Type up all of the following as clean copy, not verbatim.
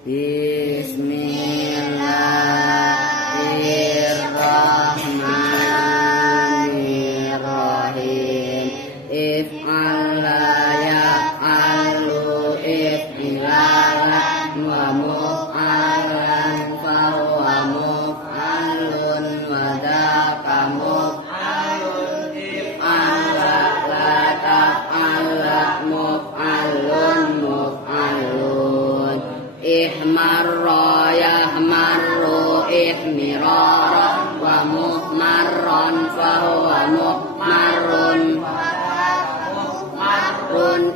Bismillahirrahmanirrahim. If'ala ya'alu if'ilalan wa muf'alan fahuwa muf'alun wa dzaka muf'alun. If'ala la taf'ala muf'alun muf'alun. Ihmarra yahmarru ihmiraran wa muhmarran fahuwa muhmarrun.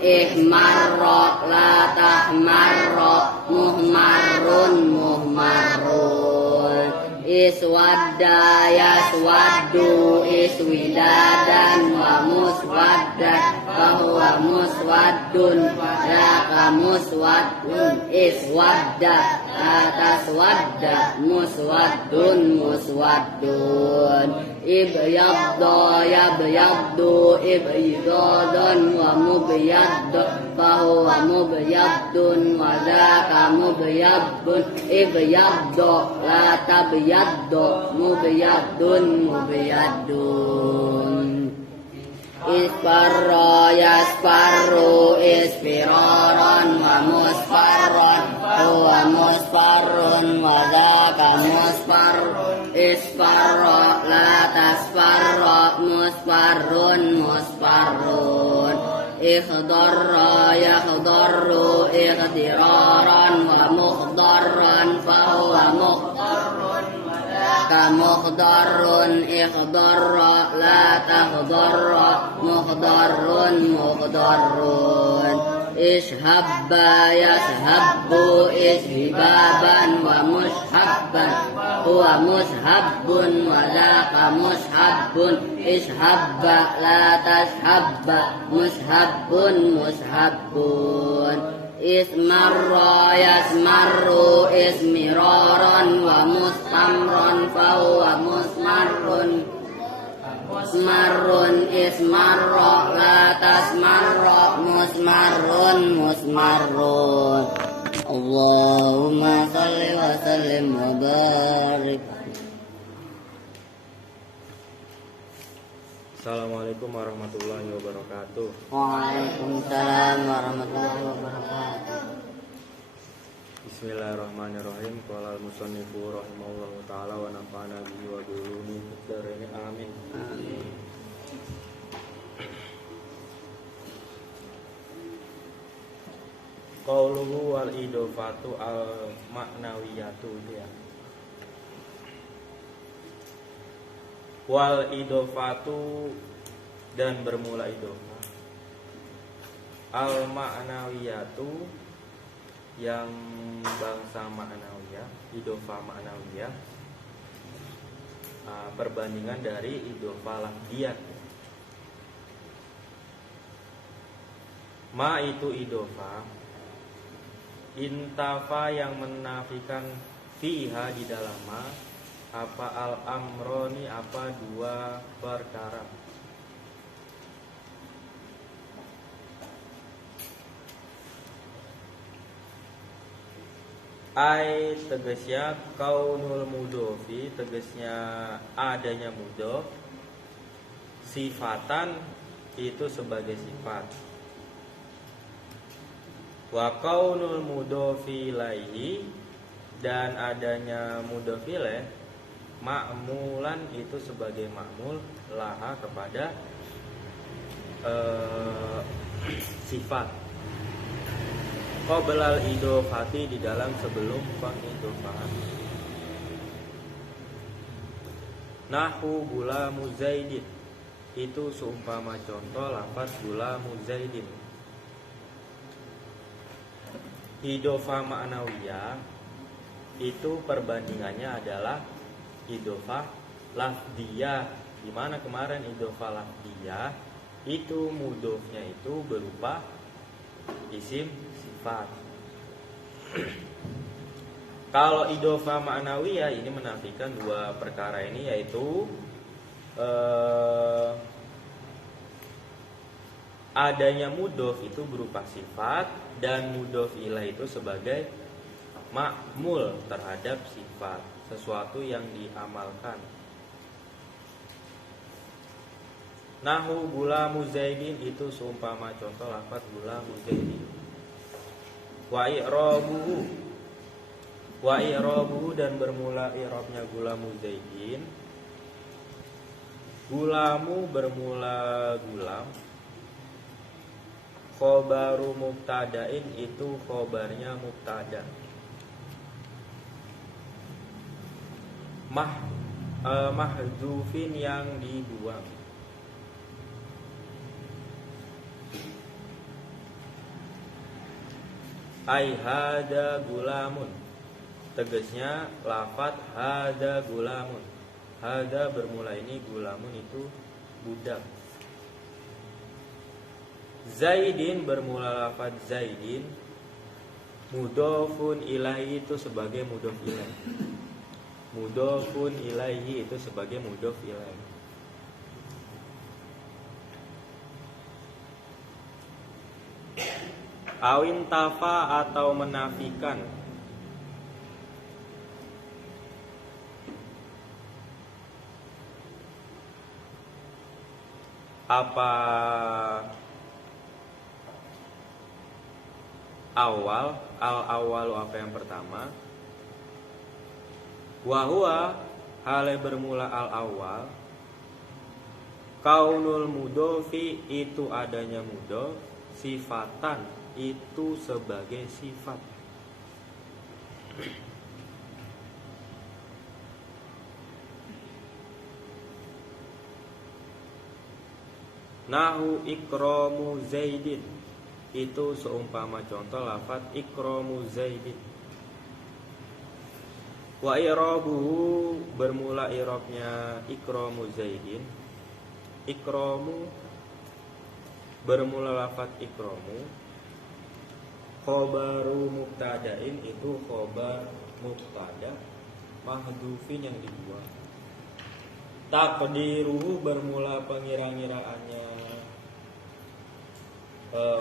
Ihmarra la tahmarra muhmarrun muhmarrun. Iswadda yaswaddu iswidadan wa muswaddan fahuwa muswaddun dzaka muswaddun. Iswadda la taswadda muswaddun muswaddun. Ibyadda yabyaddu ibyadan wa mubyadda fahuwa mubyaddun wa dzaka mubyaddun. Ibyadda la tabyadda mubyaddun mubyaddun. Isfarra yasfarru isfiraran wa musfarran huwa musfarrun wa dzaka musfarrun. Isfarra la tasfarra musfarrun musfarrun. Ikhdarra yakhdarru ikhdiraran wa mukhdarran fahuwa mukhdarrun mukhdarrun. Ikhdarra la takhdarra mukhdarrun mukhdarrun. Ishabba yashabbu ishibaban wa mushabban huwa mushabbun wa dzaka mushabbun. Ishabba la tashabba mushabbun mushabbun. Ismarra yasmarru ismiraran wa mustamran fahuwa musmarrun. Musmarrun ismarra la tasmarra musmarrun musmarrun. Allahumma salli wa sallim wa barik. Assalamualaikum warahmatullahi wabarakatuh. Waalaikumsalam warahmatullahi wabarakatuh. Bismillahirrahmanirrahim. Qala al-musannifu rahimahullahu ta'ala wa nafa'ana bihi wa bi ulumihi fid dharain. Amin. Amin. Qauluhu wal idofatu al ma'nawiyatu ya. Wal idofatu dan bermula idofa. Al ma'nawiyatu yang bangsa ma'nawiyah, idofa ma'nawiyah, perbandingan dari idofa lafdiyah. Ma itu idofa, intafa yang menafikan fiha di dalam ma, apa al-amroni, apa dua perkara. Ai tegasnya kaunul mudofi, tegasnya adanya mudof, sifatan itu sebagai sifat. Wa kaunul mudofi ilaihi, dan adanya mudof ilaih, ma'mulan itu sebagai ma'mul laha kepada sifat. Qoblal idofati, di dalam sebelum pengidofaan. Nahu gulamu zaidin, itu seumpama contoh lafaz gulamu zaidin. Idofa ma'nawiyah itu perbandingannya adalah idofa lafdiyah, di mana kemarin idofa lafdiyah itu mudofnya itu berupa isim sifat. Kalau idofa ma'nawiyah ini menafikan dua perkara ini, yaitu adanya mudof itu berupa sifat dan mudof ilaih itu sebagai ma'mul terhadap sifat, sesuatu yang diamalkan. Nahu gulamu Zaidin itu seumpama contoh lafaz gulamu Zaidin. Wa i'rabuhu dan bermula i'rabnya gulamu Zaidin. Gulamu bermula gulam. Khobaru mubtada'in itu khobarnya mubtada. Mahdzufin yang dibuang. Ai hada gulamun, tegasnya lafaz hada gulamun. Hada bermula ini, gulamun itu budak. Zaidin bermula lafaz Zaidin. Mudhofun ilaihi itu sebagai mudhof ilaih. Mudhofun ilaihi itu sebagai mudhof ilaih. Awin tafa atau menafikan. Apa awal, al-awalu apa yang pertama. Wahua hale bermula al-awal. Kaunul mudhofi itu adanya mudhof. Sifatan itu sebagai sifat. Nahu ikramu Zaidin itu seumpama contoh lafaz ikramu Zaidin. Wa i'rabuhu bermula i'rabnya ikramu Zaidin. Ikramu bermula lafaz ikramu. Khobaru mubtada'in itu khobar mubtada mahdhufin yang dibuang. Taqdiruhu bermula pengira-ngiraannya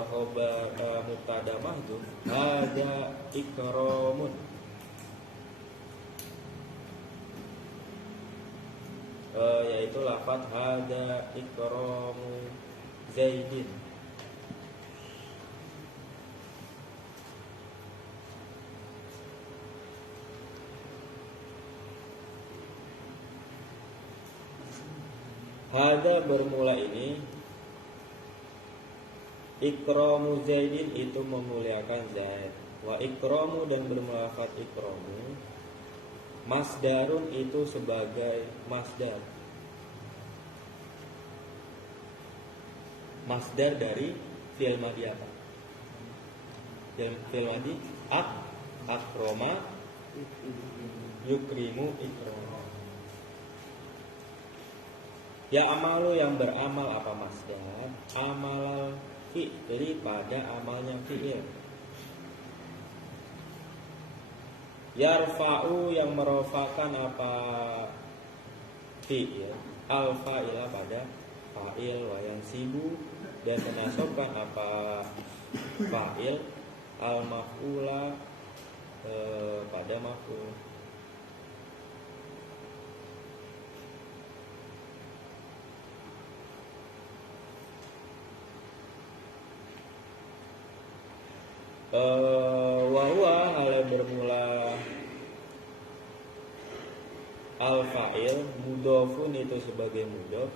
khobar mubtada mahdhuf. Hada ikramun. Yaitu lafaz hada ikramu Zaidin. Hada bermula ini, ikramu Zaidin itu memuliakan Zaid. Wa ikramu dan bermula lafaz ikramu. Masdarun itu sebagai masdar. Masdar dari fi'il madhi apa? Fi'il madhi akroma yukrimu ikrama. Ya amalu yang beramal apa masdar? Amalal fi'li pada amalnya fi'il. Yarfa'u yang merofakan apa fi'il? Al fa'ila pada fa'il. Wa yansibu dan menasobkan apa fa'il? Al maf'ula pada maf'ul. Wahwa hal bermula al-fa'il mudhofun itu sebagai mudhof.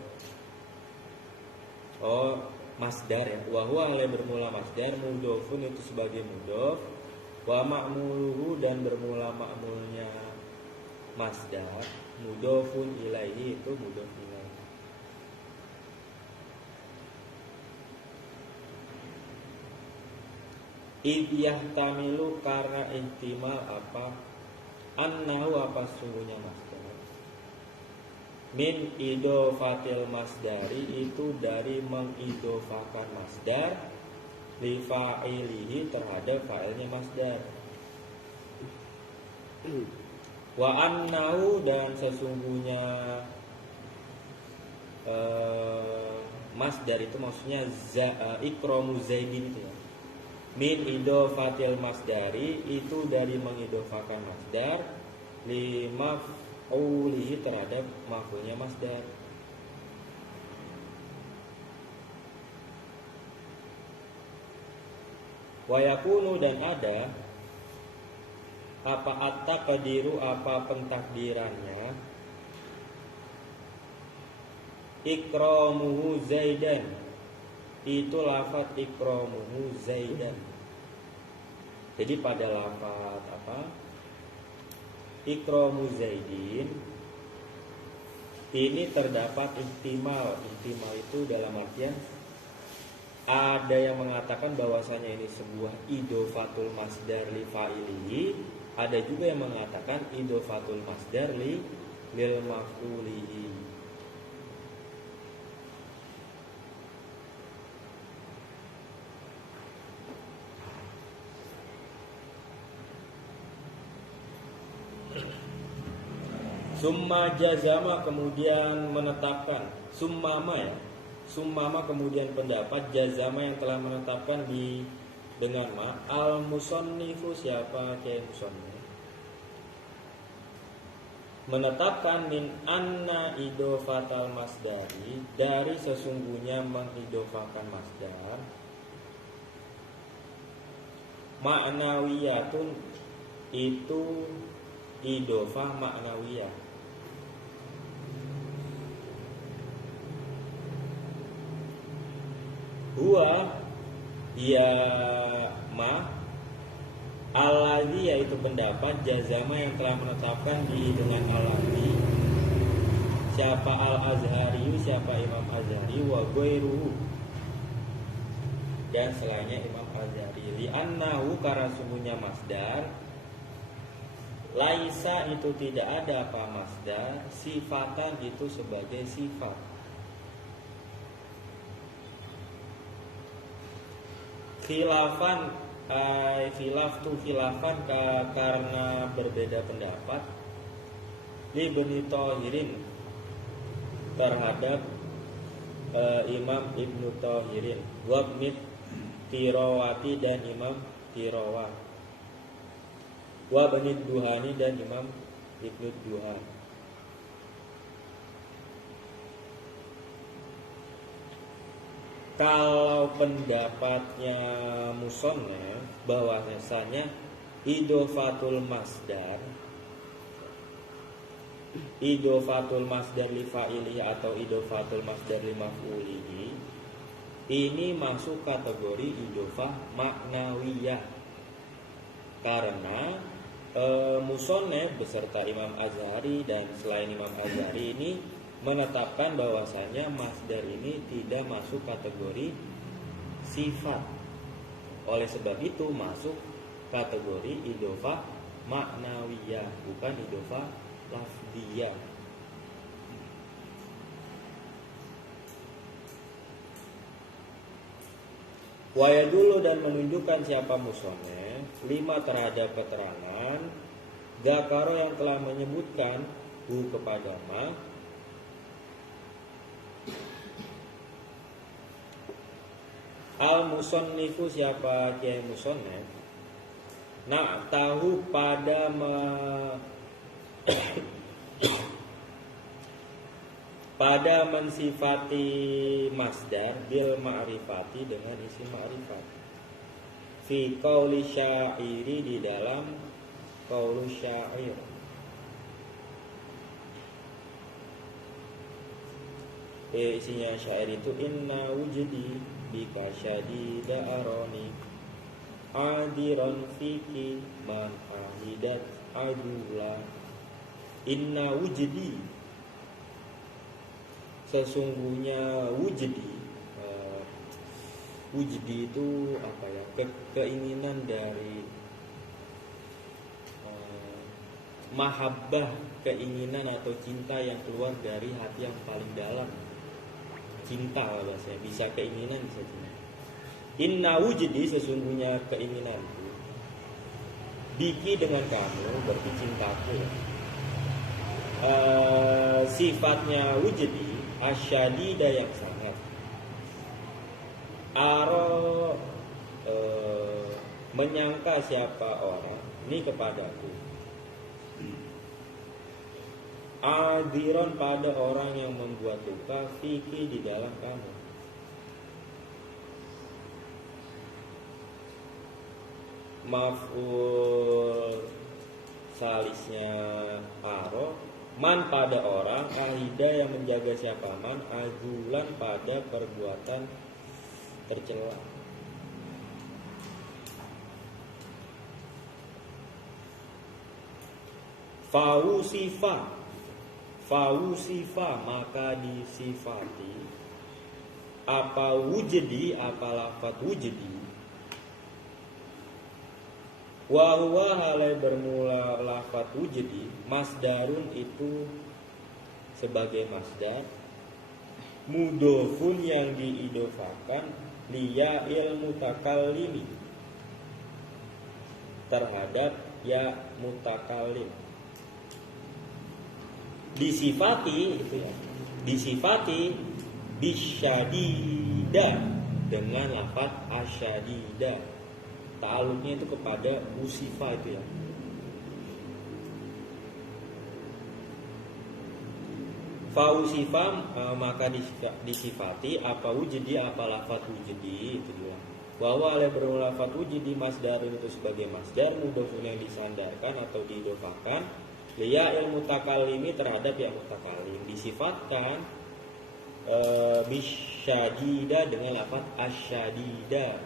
Masdar ya. Wahwa hal bermula masdar mudhofun itu sebagai mudhof. Wa ma'muluhu dan bermula ma'mulnya masdar mudhofun ilaihi itu mudhof ilaihi. Yahtamilu karena ihtimal apa annahu apa sungguhnya masdar min idofatil masdari itu dari mengidofakan masdar li fa'ilihi terhadap fa'ilnya masdar. Wa annahu dan sesungguhnya masdar itu maksudnya ikramu Zaidin itu ya. min idofatil masdari itu dari mengidofakan masdar li maf'ulihi terhadap maf'ulnya masdar. Wa yakunu dan ada apa at-taqdiru apa pentakdirannya ikramuhu zaidan itu lafaz ikramuhu zaidan. Jadi pada lafaz apa? Ikramu zaidin ini terdapat ihtimal. Ihtimal itu dalam artian ada yang mengatakan bahwasanya ini sebuah idofatul masdar li fa'ilihi, ada juga yang mengatakan idofatul masdar li lil maf'ulihi. Summa jazama kemudian menetapkan, summama kemudian pendapat jazama yang telah menetapkan di dengan ma al musannifu siapa kayak musannif menetapkan min anna idofatal masdari dari sesungguhnya mengidofakan masdar ma'nawiyatun itu idofah ma'nawiyah. Huwa ya ma alladhi yaitu pendapat jazama yang telah menetapkan di dengan alladhi siapa al-azhari siapa Imam Azhari wa ghairuhu dan selainnya Imam Azhari li annahu karena sungguhnya masdar laisa itu tidak ada apa masdar sifatan itu sebagai sifat. Khilafan khilafan karena berbeda pendapat li Ibnu Thahirin terhadap Imam Ibnu Thahirin wa Ibnu Tirawati dan Imam Tirawat wa Ibnu Duhani dan Imam Ibnu Duhan. Kalau pendapatnya musannif bahwasanya idofatul masdar li fa'ilihi atau idofatul masdar li maf'ulihi ini masuk kategori idofah maknawiyah karena musannif beserta Imam Azhari dan selain Imam Azhari ini menetapkan bahwasanya masdar ini tidak masuk kategori sifat. Oleh sebab itu masuk kategori idofah maknawiyah, bukan idofah lafdiyah. Waya dulu dan menunjukkan siapa musannif lima terhadap keterangan Zakaro yang telah menyebutkan hu kepada ma al musannifu siapa kiai musannif nak tahu pada pada mensifati masdar bil ma'rifati dengan isim ma'rifat fi qauli syairi di dalam qaulu syair isinya syair itu inna wujudi bika syadida aroni adiran fiki man ahidat adula inna wujudi sesungguhnya wujudi itu apa ya keinginan dari mahabbah keinginan atau cinta yang keluar dari hati yang paling dalam cinta bahasanya bisa keinginan bisa cinta. Inna wujudi sesungguhnya keinginanku biki dengan kamu berarti cintaku sifatnya wujudi asyadida yang sangat aro menyangka siapa orang ini kepadaku. Adiron pada orang yang membuat luka fiki di dalam kamu. Maf'ul salisnya aro, man pada orang, ahida yang menjaga siapa man, azulan pada perbuatan tercela. Fausifa maka disifati apa wujudi, apa lafat wujudi. Wa huwa halai bermula lafat wujudi, masdarun itu sebagai masdar, mudofun yang diidofakan liya ilmu mutakallimi terhadap ya mutakallim. Disifati itu ya, disifati bisyadida dengan lafaz asyadida, ta'alluqnya itu kepada usifa itu ya. Fausifa maka disifati apa wujudi, apa lafaz wujudi itu dia. Bahwa oleh berlafaz wujudi masdarun itu sebagai masdar, mudhofun yang disandarkan atau diidofakan liya ilmu mutakallimi terhadap ya mutakallim, disifatkan bisyadida dengan lafaz asyadida.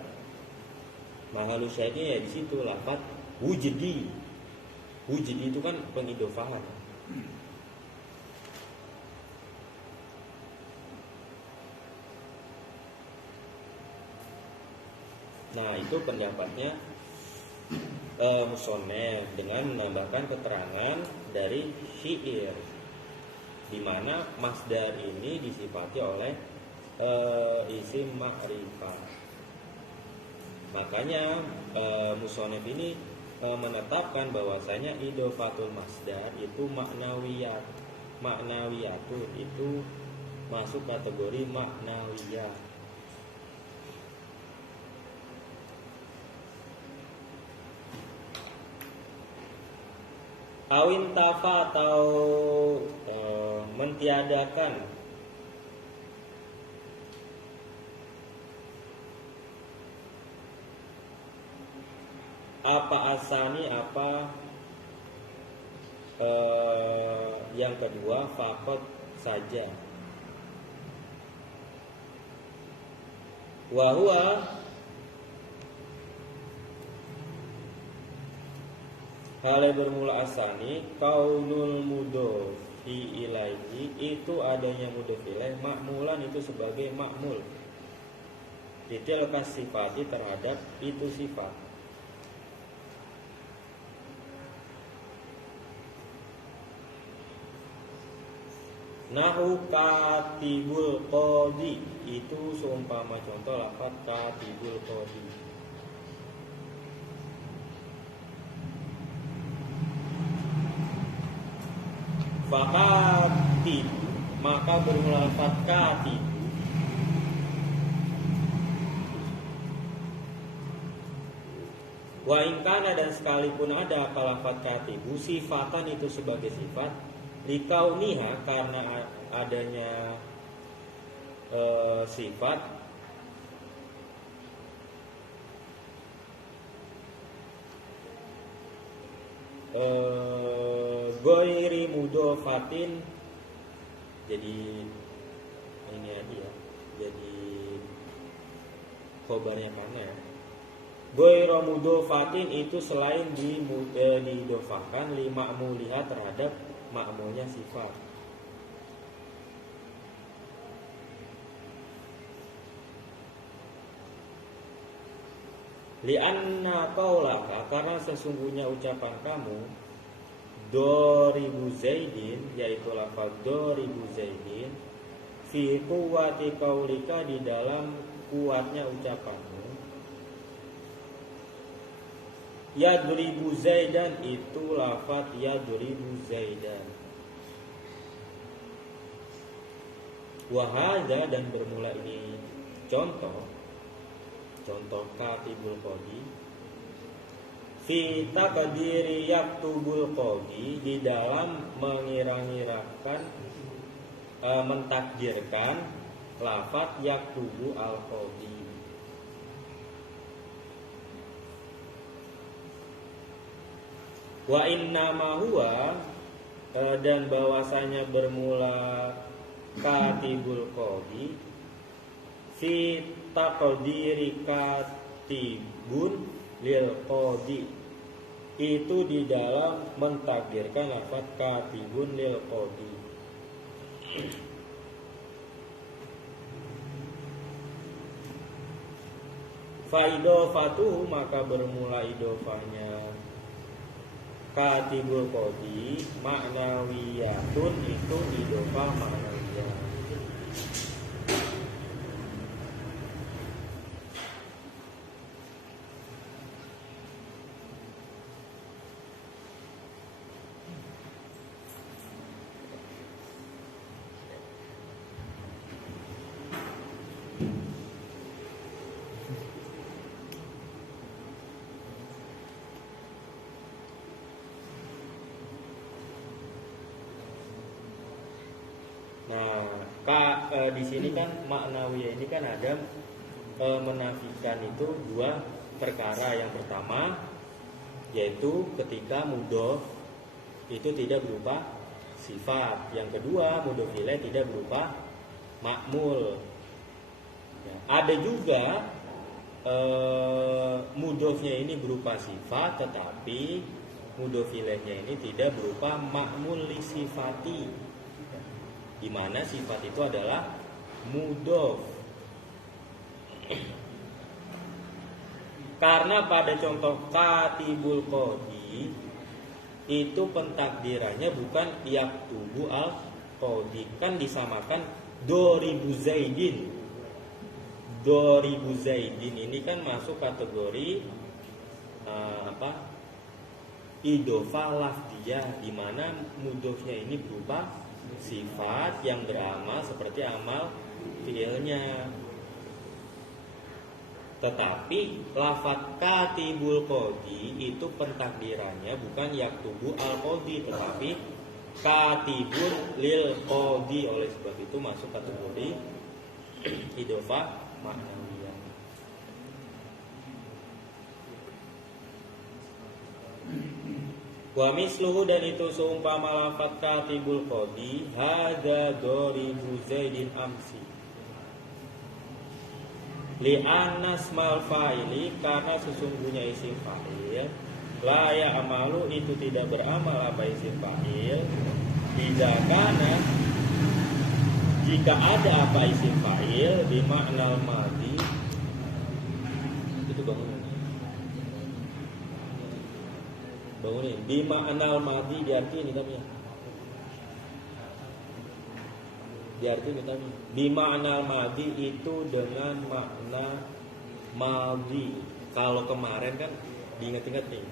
Mahalus syahidnya ya di situ lafaz wujudi. Wujudi itu kan pengidofahan. Nah itu pendapatnya musonef dengan menambahkan keterangan dari syair, di mana masdar ini disifati oleh isim ma'rifah. Makanya musonef ini menetapkan bahwasanya idofatul masdar itu maknawiyatun itu masuk kategori maknawiyah. Awin tafa atau mentiadakan apa asani, apa yang kedua fakot saja. Wahua hal bermula asani kaunul mudhofi ilaihi itu adanya mudhof ilaih, makmulan itu sebagai makmul ditilka sifati terhadap itu sifat. Nahu katibul qadi itu seumpama contoh lafaz katibul qadi. Fakatib maka bermula lafaz katib. Wa ingkana dan sekalipun ada lafaz katibu sifatan itu sebagai sifat, likauniha karena adanya sifat goiri mudhofatin, jadi ini aja ya, jadi khobarnya mana ya, goiri mudhofatin itu selain diidhofakan li ma'muliha terhadap ma'mulnya sifat. Lianna qaulaka karena sesungguhnya ucapan kamu doribu zaidin yaitu lafaz doribu zaidin fi quwwati qaulika di dalam kuatnya ucapanmu. Yadribu zaidan itu lafaz yadribu zaidan. Wa hadza dan bermula ini contoh katibul qadi fi taqdiri yaktubul qadi, di dalam mengira-ngirakan mentakdirkan lafaz yaktubu al qadi. Wa inna ma huwa, dan bahwasanya bermula katibul qadi fi taqdiri katibun lil qadi, itu di dalam mentakdirkan lafaz katibun lil qadi. Fa idofatuhu, maka bermula idofanya katibul qadi ma'nawiyatun, itu idofah ma'nawiyah. Nah, di sini kan maknawiyah ini kan ada menafikan itu dua perkara. Yang pertama yaitu ketika mudhof itu tidak berupa sifat. Yang kedua, mudhof ilaih tidak berupa ma'mul. Ya, ada juga mudhofnya ini berupa sifat, tetapi mudhof ilaihnya ini tidak berupa ma'mul li sifati, di mana sifat itu adalah mudhof. Karena pada contoh katibul qadi itu pentakdirannya bukan yaktubu al qadi, kan disamakan doribu zaidin. Doribu zaidin ini kan masuk kategori idofah lafdiyah, di mana mudhofnya ini berupa sifat yang beramal seperti amal fiilnya. Tetapi lafaz katibul qadi itu pentakdirannya bukan yaktubu al qadi, tetapi katibun lil qadi. Oleh sebab itu masuk kategori idofah ma'nawiyah. Wa misluhu, dan itu seumpama lafaz katibul qadi hadza doribu zaidin amsi, li anasmal fa'ili, karena sesungguhnya isim fa'il la ya'malu, itu tidak beramal apa isim fa'il, tidak karena jika ada apa isim fa'il di makna madhi. Itu bangunin di makna madhi, diarti ini kami ya. Diarti ini kami di makna madhi itu dengan makna madhi. Kalau kemarin kan diingat-ingat nih.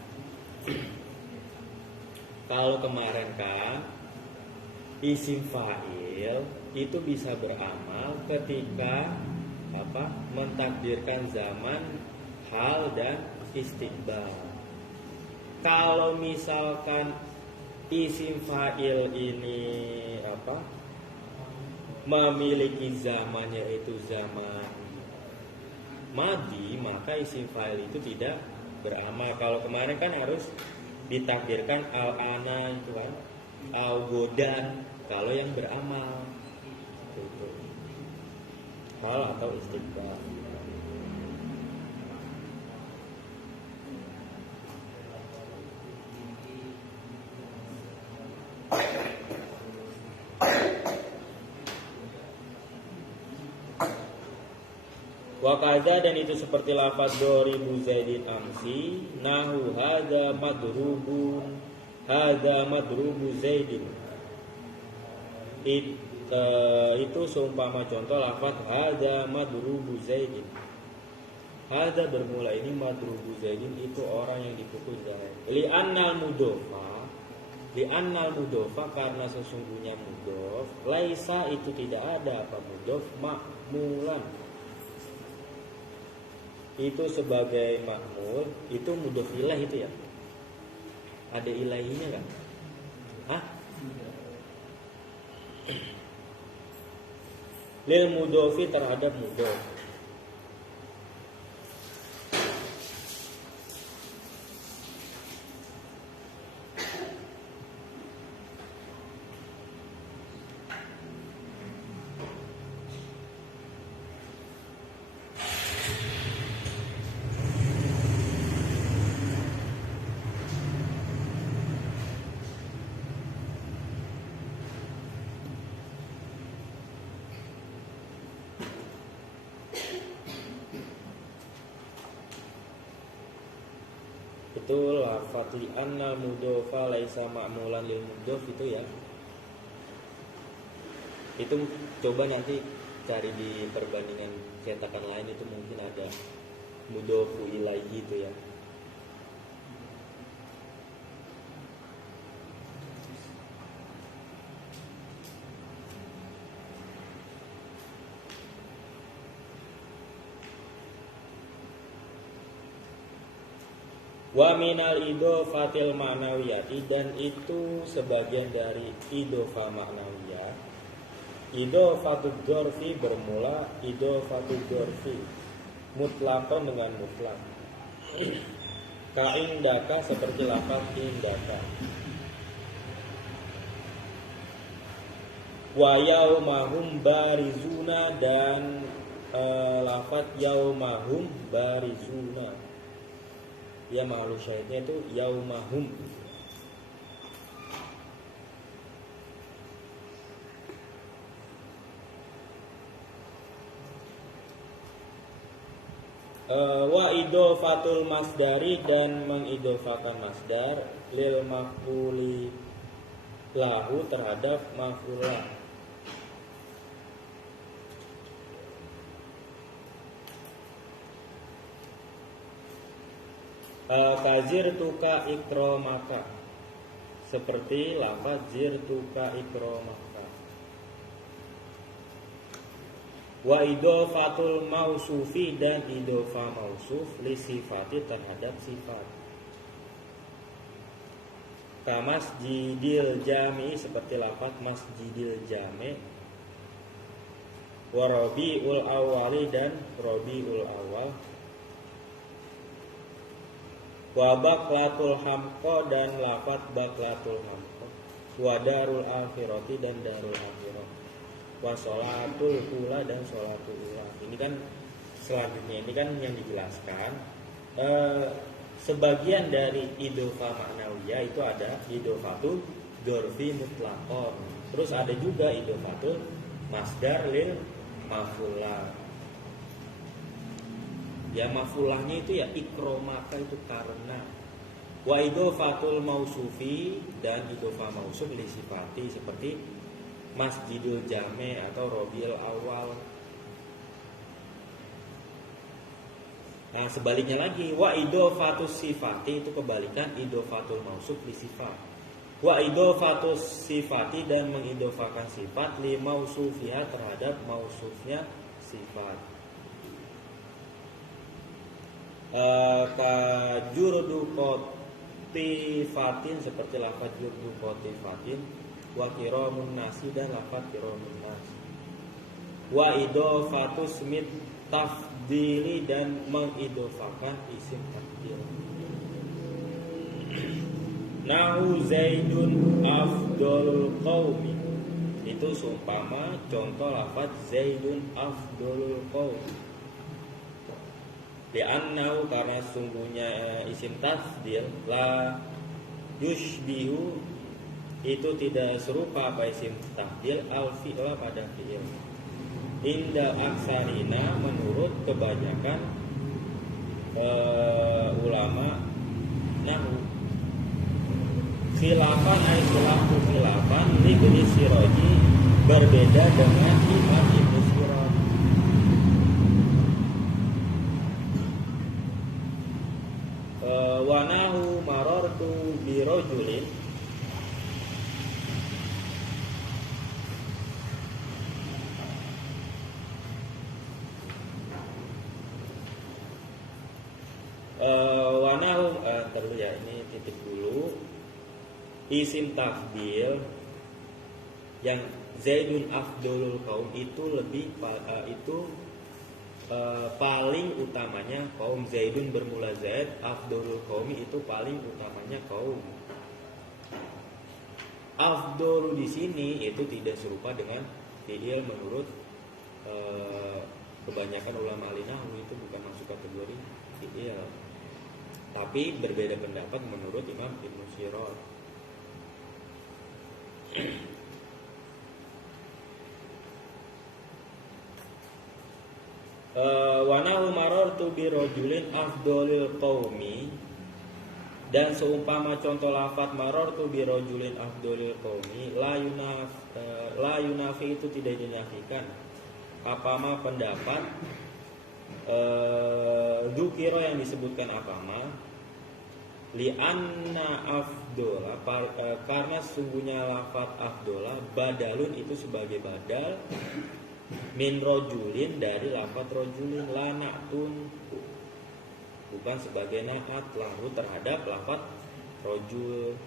Kalau kemarin kan isim fa'il itu bisa beramal ketika mentakdirkan zaman, hal, dan istiqbal. Kalau misalkan isim fa'il ini memiliki zamannya itu zaman madhi, maka isim fa'il itu tidak beramal. Kalau kemarin kan harus ditakdirkan al-ana itu kan, al-godan, kalau yang beramal itu hal atau istiqbal. Wakaza, dan itu seperti lafaz doribu zaidin amsi, nahu hadza madrubun, hadza madrubu zaidin. Itu seumpama contoh lafaz hadza madrubu zaidin. Hadza bermula ini madrubu zaidin, itu orang yang dipukul Zaid. Li'annal mudofa, karena sesungguhnya mudof, laisa itu tidak ada apa mudof, makmulan itu sebagai ma'mul, itu mudhof ilaih itu ya. Ada ilaihinya kan? Hah? Lil mudhofi terhadap mudhof. Itu lafadz li anna mudhofa laisa ma'mulan lil mudhof itu ya. Itu coba nanti cari di perbandingan cetakan lain, itu mungkin ada mudhofu ilaihi itu ya. Wa minal idhofatil ma'nawiyati, dan itu sebagian dari idhofa ma'nawiyah. Idhofatul dzarfi bermula idhofatul dzarfi mutlaqan dengan mutlak. Ka indaka, seperti lafaz indaka. Wa yaumahum barizuna, dan lafaz yaumahum barizuna. Ya, mahluk syahidnya itu yaumahum. Wa idhofatul masdari, dan mengidhofakan masdar lil maf'uli lahu terhadap maf'ulah. Kazirtuka ikromaka, seperti lafaz zirtuka ikromaka. Wa idhofatul mausufi, dan idhofa mausuf li sifati terhadap sifat. Ka masjidil jami, seperti lafaz masjidil jami. Wa rabiul awali, dan rabiul awal. Wa baklatul hamko, dan lafaz baklatul hamko. Wa darul akhirati, dan darul akhirah. Wa sholatul ula, dan sholatul ula. Ini kan selanjutnya, ini kan yang dijelaskan. Sebagian dari idhofa ma'nawiyah itu ada idhofatul dzarfi mutlaqan. Terus ada juga idhofatul masdar lil maf'ulah. Ya, maf'ulahnya itu ya ikromaka, itu karena. Wa idhofatul mausufi, dan idhofa mausuf li sifati, seperti masjidul jami atau robiul awal. Nah, sebaliknya lagi, wa idhofatus sifati, itu kebalikan idhofatul mausuf li sifat. Wa idhofatus sifati, dan mengidhofakan sifat li mausufiha terhadap mausufnya sifat. Ka jurdu kotifatin, seperti lafaz jurdu kotifatin. Wa kiramun nasi, dan lafaz kiramun nasi. Wa idhofatus mit tafdili, dan mengidhofakan isim tafdil. Nahu zaidun afdolul qaumi, itu seumpama contoh lafaz zaidun afdolul qaumi. Li'annahu, karena sungguhnya isim tafdil la yushbihu, itu tidak serupa apa isim tafdil al fi'la pada fi'il. Inda aksarina, menurut kebanyakan ulama nahwu. Khilafan ay khilafu khilafan li Ibnu Siraji, berbeda dengan Imam Ibnu Siraj. Wa nahu marartu bi rajulin, isim tafdil yang Zaidun afdolul kaum itu paling utamanya kaum. Zaidun bermula Zaid, afdolul kaumi itu paling utamanya kaum. Afdol di sini itu tidak serupa dengan fi'il menurut kebanyakan ulama nahwu, itu bukan masuk kategori fi'il. Tapi berbeda pendapat menurut Imam Ibnu Sirot. Wa nahu marartu bi rajulin afdolil qaumi, dan seumpama contoh lafaz marartu bi rajulin afdolil qaumi la yunafi itu tidak dinafikan apama pendapat dzukira yang disebutkan apama li anna afdola karena sesungguhnya lafaz afdola badalun itu sebagai badal min rojulin dari lafaz rojulin, la na'tun bukan sebagai na'at lahu terhadap lafaz rojul.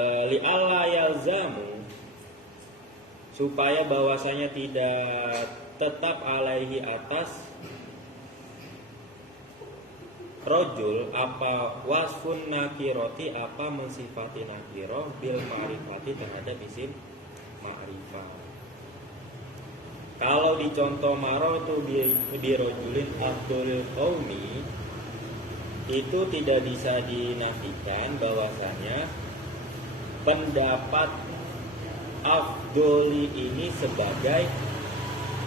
Li alla yalzamu supaya bahwasanya tidak tetap alaihi atas rojul apa wasfun nakiroti apa mensifati nakiroh bil ma'rifati terhadap isim ma'rifah. Kalau dicontoh marartu bi rojulin afdolil qaumi itu tidak bisa dinafikan bahwasanya pendapat afdoli ini sebagai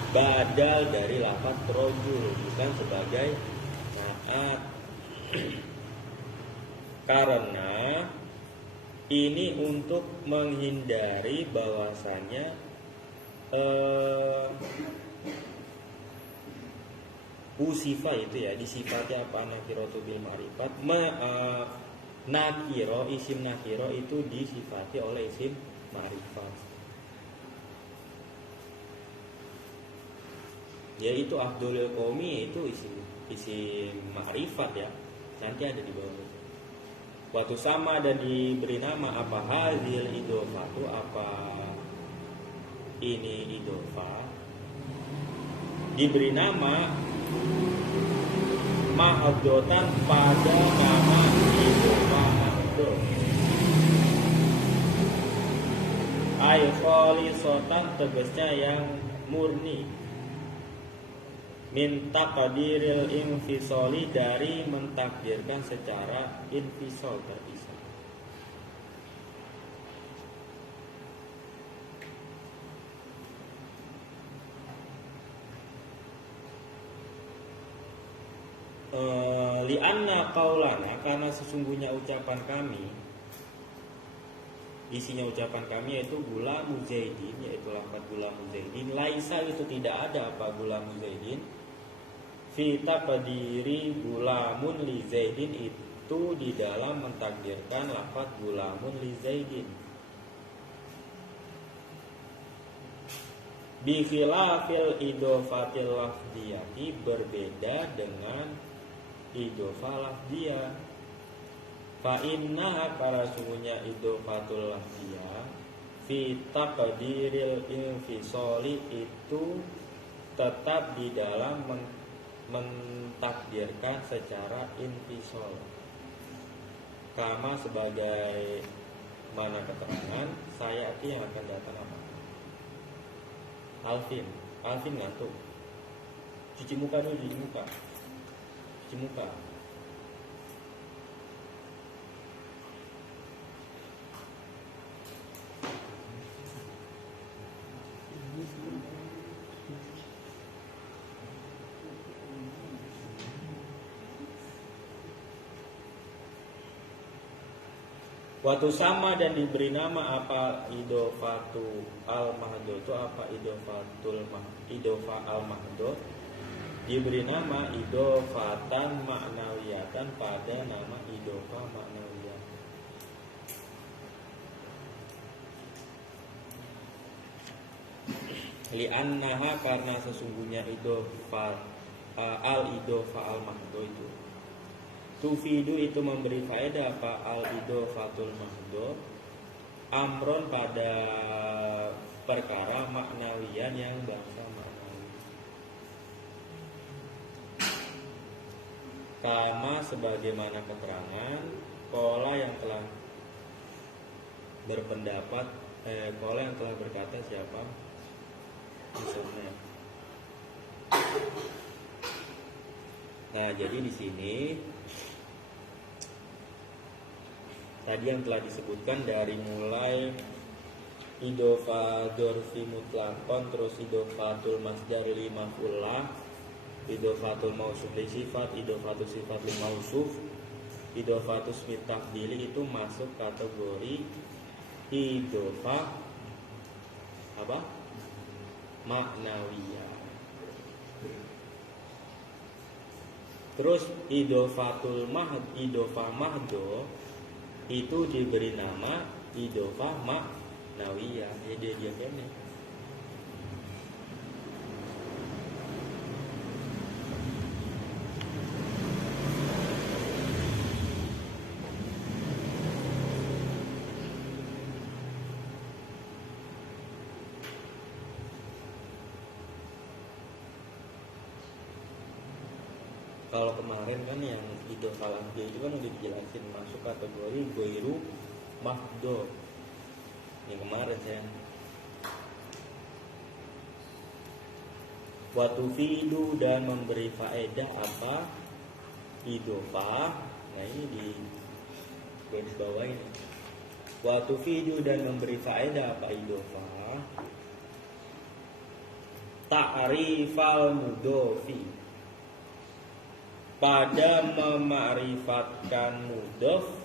badal dari lafaz rojul bukan sebagai naat. Karena ini untuk menghindari bahwasanya usifa itu ya disifati apa nakiratu bil ma'rifat nakiro isim nakiro itu disifati oleh isim ma'rifat, yaitu afdolil qaumi itu isim ma'rifat ya, nanti ada di bawah. Waktu sama dan diberi nama apa hadil idofatu apa ini idofa diberi nama mahdotan pada nama idofa mahdoh ay kholisotan tegasnya yang murni minta qadiril infisoli dari mentakdirkan secara infisol terpisah. Lianna qaulana karena sesungguhnya ucapan kami isinya ucapan kami yaitu gula muzaidin yaitu lafaz gula muzaidin laisa itu tidak ada apa gula muzaidin fi taqdiri gulamun li zaidin itu di dalam mentakdirkan lafaz gulamun li zaidin bi khilafil idofatil lafdiyati berbeda dengan idofah lafdiyah. Fa inna para sungguhnya idofatul lafdiyah fi taqdiril infisoli itu tetap di dalam mentakdirkan secara infisol. Kama sebagai mana keterangan saya yang akan datang apa? Alvin ngantuk. Cuci muka dulu, cuci muka. Waktu sama dan diberi nama apa idofatu al-mahdud itu apa idofa al-mahdud diberi nama idofatan maknawiyatan pada nama idofa maknawiyah. Li'annaha karena sesungguhnya idofah al idofa al mahdo itu. Tufidu itu memberi faedah apa? Al idofatul mahdo amron pada perkara maknawian yang bangsa maknawi. Kama sebagaimana keterangan kola yang telah berpendapat kola yang telah berkata siapa? Misalnya. Nah, jadi di sini tadi yang telah disebutkan dari mulai idofa dorfi mutlakon, terus idofatul masdar li maf'ulah, idofatul mausuf li sifat, idofatul sifat li mausuf, idofatul ismi tafdili itu masuk kategori idofa apa? Maknawiyah. Terus idofatul idofa mahdo itu diberi nama idofa maknawiyah. Ya dia kene. Kalau kemarin kan yang idofa lahdi itu kan udah dijelasin masuk kategori goiru mahdo. Yang kemarin saya watufidu dan memberi faedah apa? Idofa. Nah ini di garis bawah ini. Watufidu dan memberi faedah apa idofa? Ta'rifal mudofi, pada mema'rifatkan mudof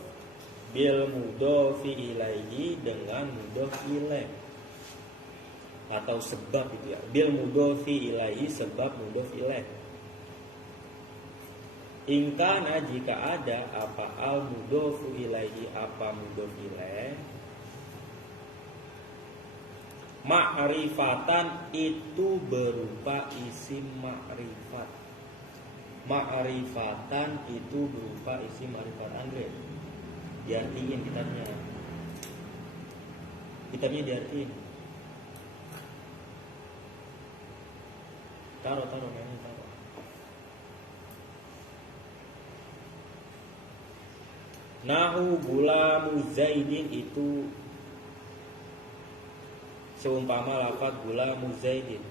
bil mudofi ilaihi dengan mudof ilaih atau sebab itu ya, bil mudofi ilaihi sebab mudof ilaih. Ingkana jika ada apa al mudofu ilaihi apa mudof ilaih ma'rifatan itu berupa isim ma'rifat. Ma'rifatan itu berupa isim ma'rifat. Andre diartiin kitabnya diartiin. Taruh mainnya taruh. Nahu gulamu zaidin itu seumpama lafaz gulamu zaidin.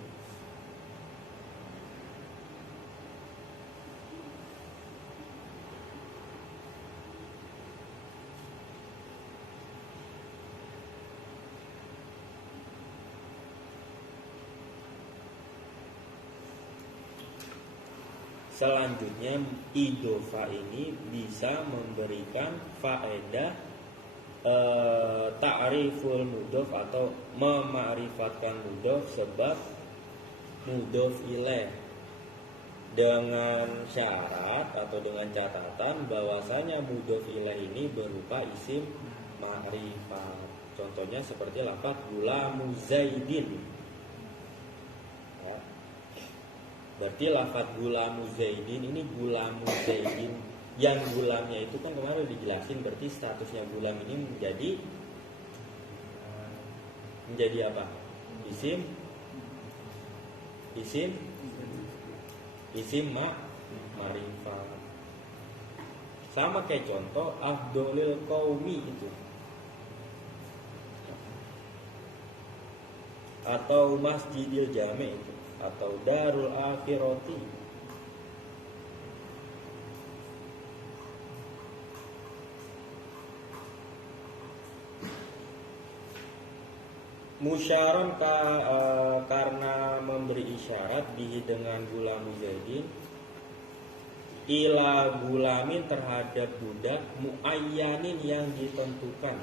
Selanjutnya idofa ini bisa memberikan faedah ta'riful mudof atau mema'rifatkan mudof sebab mudof ilaih dengan syarat atau dengan catatan bahwasanya mudof ilaih ini berupa isim ma'rifat. Contohnya seperti lafaz gulamu zaidin. Berarti lafaz gulamu zaidin ini gulamu zaidin, yang gulamnya itu kan kemarin dijelasin, berarti statusnya gulam ini menjadi apa? Isim ma'rifat. Sama kayak contoh afdolil qaumi itu, atau masjidil jami itu, atau darul akhirati. Musyaron karena memberi isyarat bihi dengan gulamu zaidin ila gulamin terhadap budak muayyanin yang ditentukan.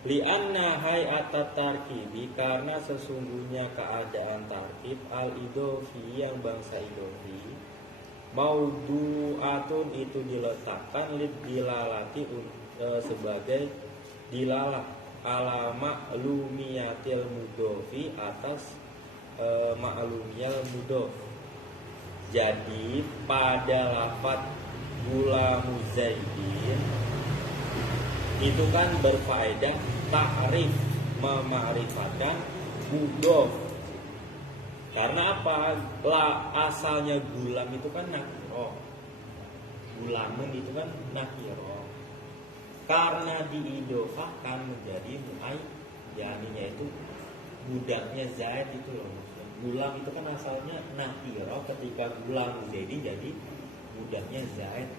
Lianna hay'atat tarkibi, karena sesungguhnya keadaan tarkib al idofi yang bangsa idofi Maudu'atun itu diletakkan lid dilalati sebagai dilalah ala ma'lumiyatil mudofi atas ma'lumiyal mudof. Jadi pada lafaz gulamu zaidin itu kan berfaedah ta'rif, mema'rifatkan mudof. Karena apa? Asalnya gulam itu kan nakiro, gulamun itu kan nakiro. Karena diidofahkan menjadi jadinya itu budaknya Zaid itu loh. Gulam itu kan asalnya nakiro, ketika gulam jadi budaknya Zaid.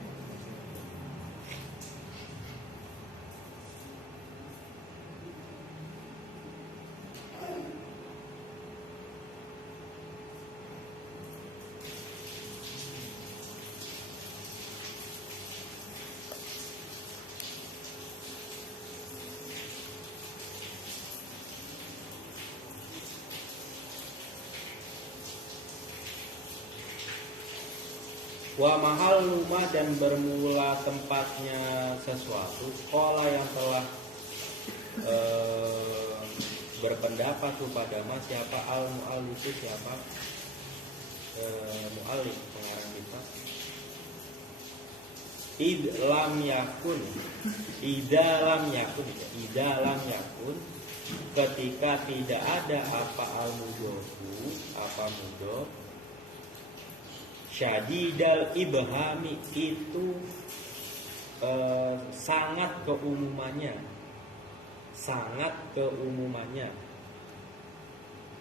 Wa mahal rumah dan bermula tempatnya sesuatu. Sekolah yang telah berpendapat kepada mas siapa al mu'allif itu siapa mu'allif pengarang kitab. Idlam yakun ketika tidak ada apa al mudofu apa mudof. Syadidal ibhami itu sangat keumumannya.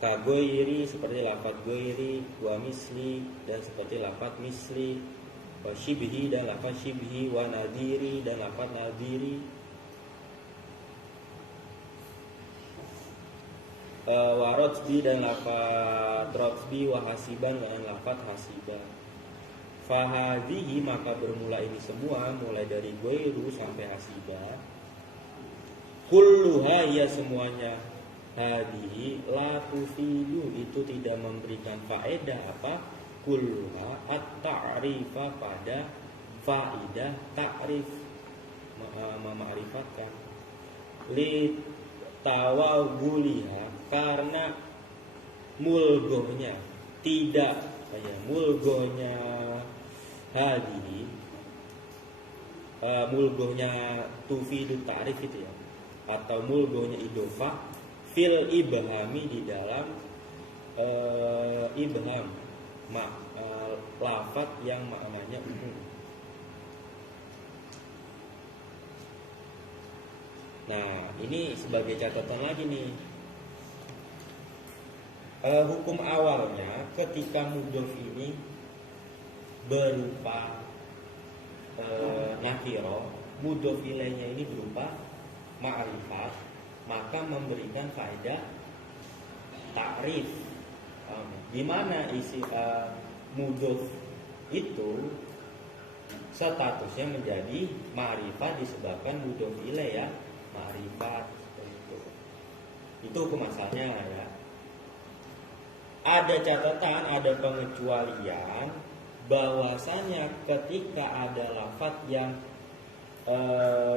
Kagoiri seperti lafaz goiri, wa misli dan seperti lafaz misli, wa shibhi dan lafaz shibhi, wa nadiri dan lafaz nadiri, wa rotsbi dan lafaz rotsbi, wa hasiban dan lafaz hasiban. Fahadihi maka bermula ini semua mulai dari goiru sampai hasiba. Kulluha ya semuanya hadihi la tufidu itu tidak memberikan faedah apa? Kulluha at-ta'rifa pada faedah ta'rif mema'rifatkan li tawaguliha karena mulgohnya tidak mulgohnya hadihi mulgohnya tufidu ta'rif itu ya, atau mulgohnya idofah fil ibhami di dalam ibham lafaz yang maknanya umum. Nah ini sebagai catatan lagi nih, hukum awalnya ketika mudof ini berupa nakiro, mudof ilaihnya ini berupa ma'rifat, maka memberikan faedah ta'rif. Di mana isi mudof itu statusnya menjadi ma'rifat disebabkan mudof ilaih ya, ma'rifat itu hukum asalnya ya. Ada catatan, ada pengecualian bahwasanya ketika ada lafaz yang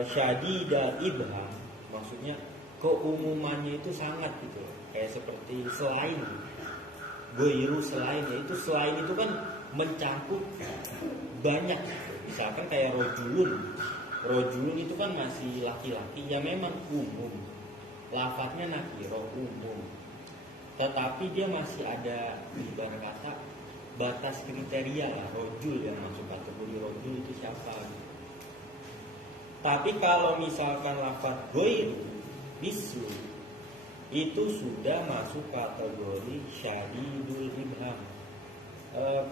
syadidal ibham, maksudnya keumumannya itu sangat gitu, kayak seperti selain goiru selain, yaitu selain itu kan mencakup banyak gitu. Misalkan kayak rojulun itu kan masih laki-laki ya, memang umum lafaznya nakiro umum, tetapi dia masih ada ibarat kata batas kriteria lah, rojul yang masuk kategori rojul itu siapa gitu. Tapi kalau misalkan lafaz goiru bisu itu sudah masuk kategori syadidul ibham,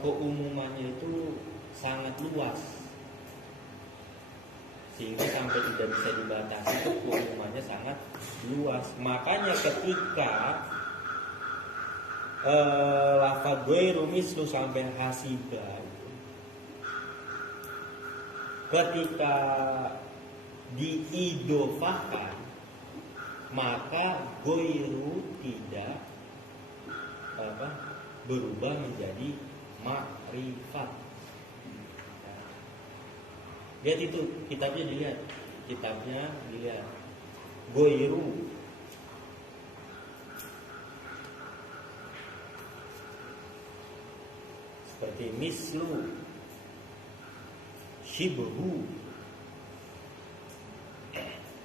keumumannya itu sangat luas sehingga sampai tidak bisa dibatasi, itu keumumannya sangat luas. Makanya ketika lafaz goiru mislu sampai hasiba, ketika diidofahkan maka goiru tidak berubah menjadi makrifat. Lihat itu, kitabnya dilihat. Kitabnya dilihat. Goiru. Seperti mislu. Shibhu.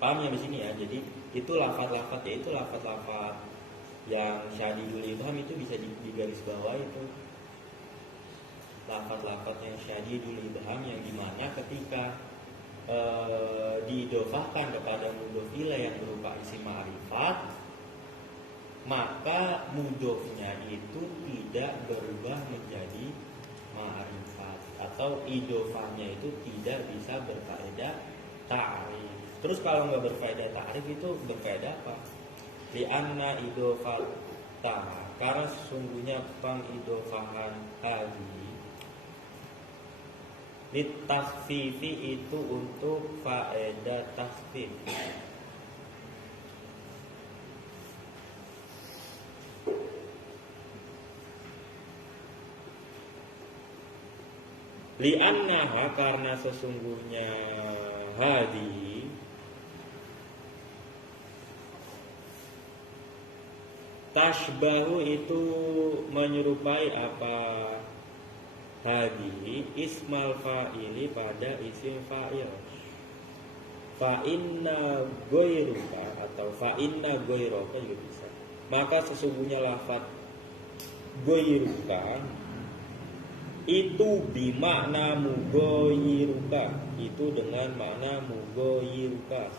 Paham ya di sini ya. Jadi itu lafaz-lafaz ya, itu lafaz-lafaz yang syadidul ibham itu bisa di garis bawah itu. Lafaz-lafaz yang syadidul ibham yang dimana ketika diidofahkan kepada mudhof ilaih yang berupa isim ma'rifat, maka mudhofnya itu tidak berubah menjadi ma'rifat, atau idofahnya itu tidak bisa berfaedah ta'rif. Terus kalau nggak berfaedah ta'rif itu berfaedah apa? Li'anna idofat karena sesungguhnya pengidofahan hadi litasfifi itu untuk faedah tasfif. Li'annaha karena sesungguhnya hadi tashbahu itu menyerupai apa? Hadi ismal fa'ili pada isim fa'il. Fa'inna goiruka atau fa'inna goiroka juga bisa. Maka sesungguhnya lafaz goiruka itu bimakna mugoyiruka, itu dengan makna mugoyiruka.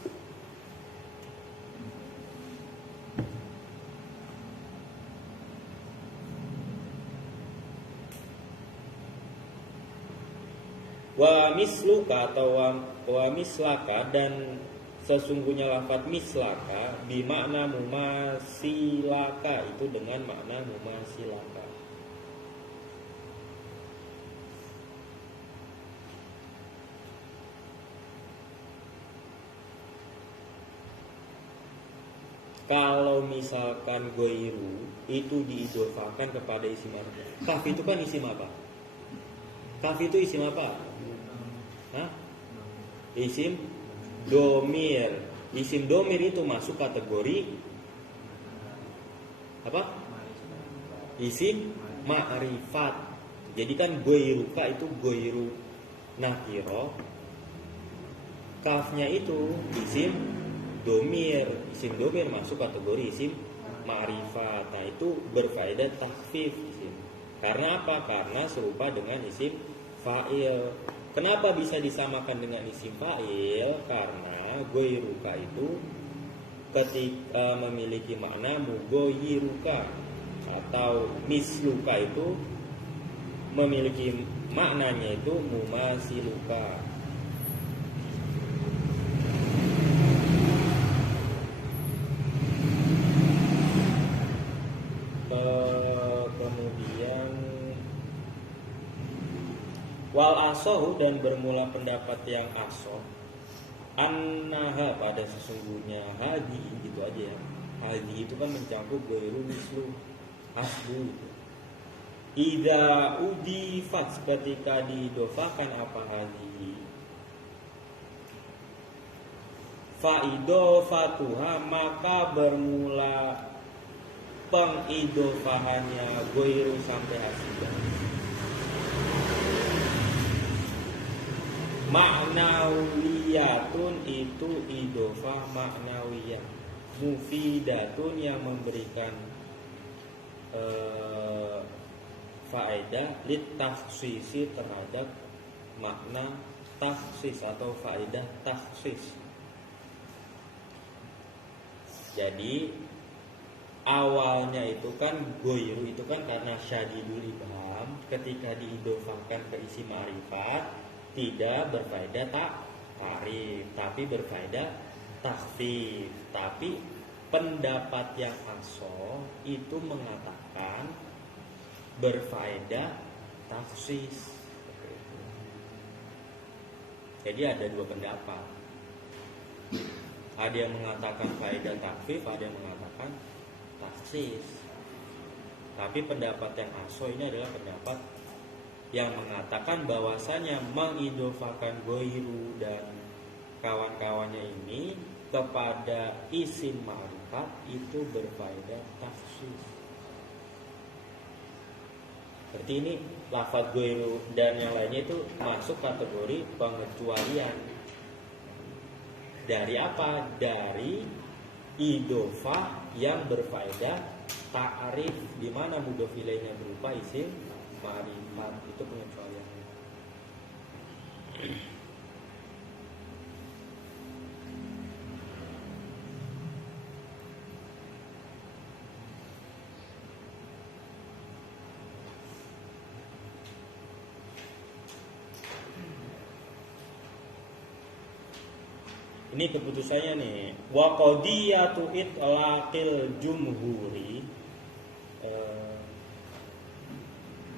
Wa misluka atau wa mislaka, dan sesungguhnya lafaz mislaka bimakna mumasilaka, itu dengan makna mumasilaka. Kalau misalkan goiru itu diidofakan kepada isim apa? Kaf itu kan isim apa? Kaf itu isim apa? Hah? Isim domir. Isim domir itu masuk kategori apa? Isim ma'rifat. Jadi kan goiruka itu goiru nakiro. Kafnya itu isim domir. Isim domir masuk kategori isim ma'rifat. Nah itu berfaedah takhfif isim. Karena apa? Karena serupa dengan isim fa'il. Kenapa bisa disamakan dengan isim fa'il? Karena goiruka itu ketika memiliki makna mugoyiruka, atau misluka itu memiliki maknanya itu mumasiluka. Kemudian wal asohu, dan bermula pendapat yang asoh, annaha pada sesungguhnya hadi, gitu aja ya. Hadi itu kan mencakup goiru mislu hasbu gitu. Ida udifat, ketika didofakan apa hadi, faidofatuha, maka bermula pengidofahannya goiru sampai hasidah. Maknawiyatun itu idofah maknawiyah, mufidatun yang memberikan faedah litakhsisi terhadap makna takhsis atau faedah takhsis. Jadi awalnya itu kan goiru itu kan karena syadidul ibham, ketika diidofahkan ke isim ma'rifat tidak berfaedah ta'rif, tapi berfaedah takhfif. Tapi pendapat yang asoh itu mengatakan berfaedah takhsis. Jadi ada dua pendapat. Ada yang mengatakan faedah takhfif, ada yang mengatakan takhsis. Tapi pendapat yang asoh ini adalah pendapat yang mengatakan bahwasanya mengidofakan goiru dan kawan-kawannya ini kepada isim ma'rifat itu berfaedah tafsir. Berarti ini lafadz goiru dan yang lainnya itu masuk kategori pengecualian. Dari apa? Dari idofah yang berfaedah ta'rif, di mana mudhof ilaihnya berupa isim ma'rifat, itu pengecualiannya. Ini keputusannya nih, wa qadiyatu itlaqil jumhuri,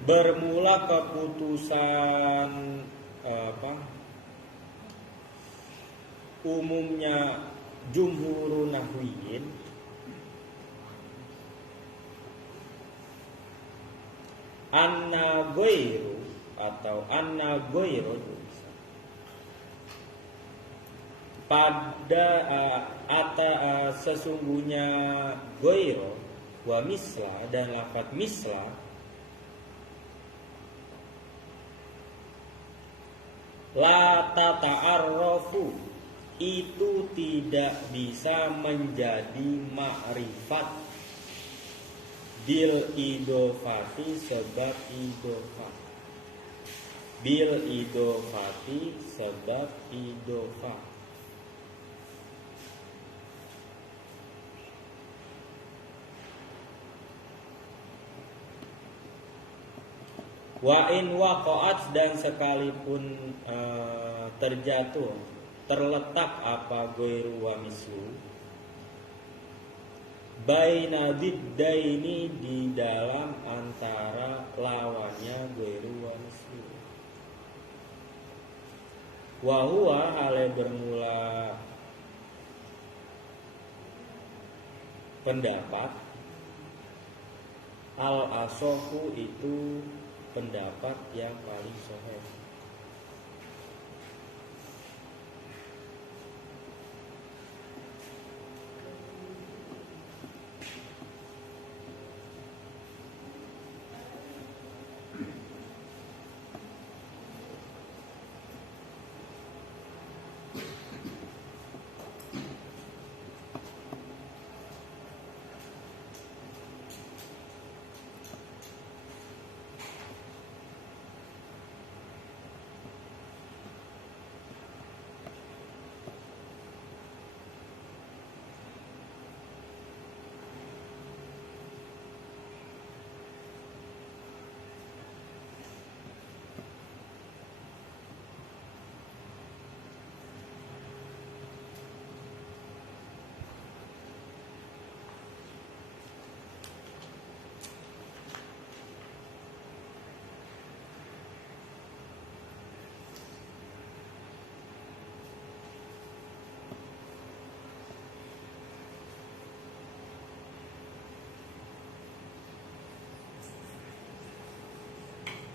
bermula keputusan umumnya jumhurun nahwiyin anna ghairu atau anna ghairu pada sesungguhnya ghairu wa misla dan lafaz misla la tata'arrafu itu tidak bisa menjadi ma'rifat bil idofati sebab idofah, bil idofati sebab idofah. Wa in waqa'at dan sekalipun terjatuh, terletak apa ghairu wa mislu baina diddaini di dalam antara lawannya ghairu wa mislu. Wa huwa hale bermula pendapat al asohu itu pendapat yang paling sahih.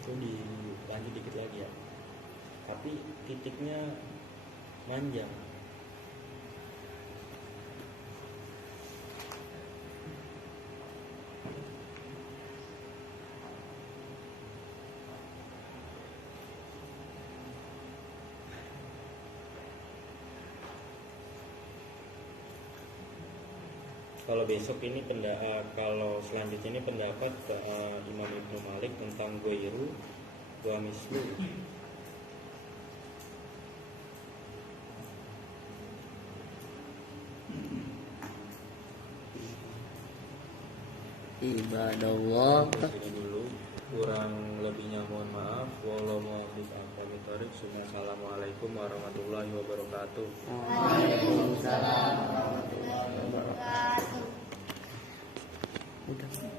Itu dilanjut dikit lagi ya, tapi titiknya manjang. Kalau besok ini kalau selanjutnya ini pendapat Imam Ibnu Malik tentang ghairu wa mislu. Ibadallah. Ini dulu, kurang lebihnya mohon maaf. Wallahu a'lam. Assalamualaikum warahmatullahi wabarakatuh. Waalaikumsalam warahmatullahi wabarakatuh. Udah.